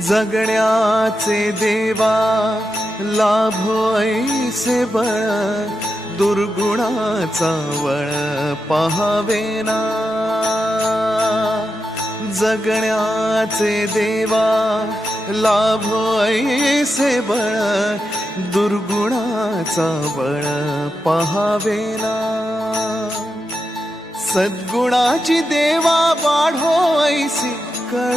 जगण्याचे देवा लाभो ऐसे बळ, दुर्गुणाचा वळ पहावेना. जगण्याचे देवा लाभो ऐसे बळ, दुर्गुणाचा बळ पहावेना. सद्गुणाची देवा वाढो ऐसी कळ,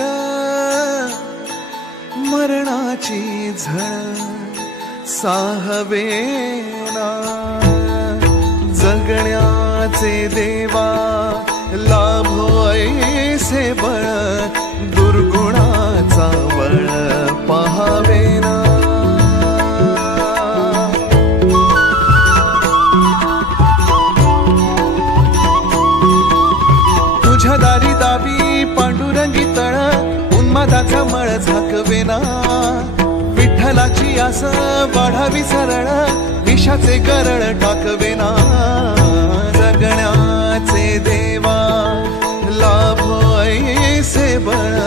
मरणाची झळ साहवेना. जगण्याचे देवा लाभो ऐसे बळ, दुर्गुणाचा बळ पहावेना. तुझ्या दारी दावी पांडुरंगी तळ, उन्मादाचा मळ झाकवेना. विठ्ठलाची आस वाढावी सरळ, विषाचे गरळ टाकवेना. जगण्याचे देवा लाभो ऐसे बळ,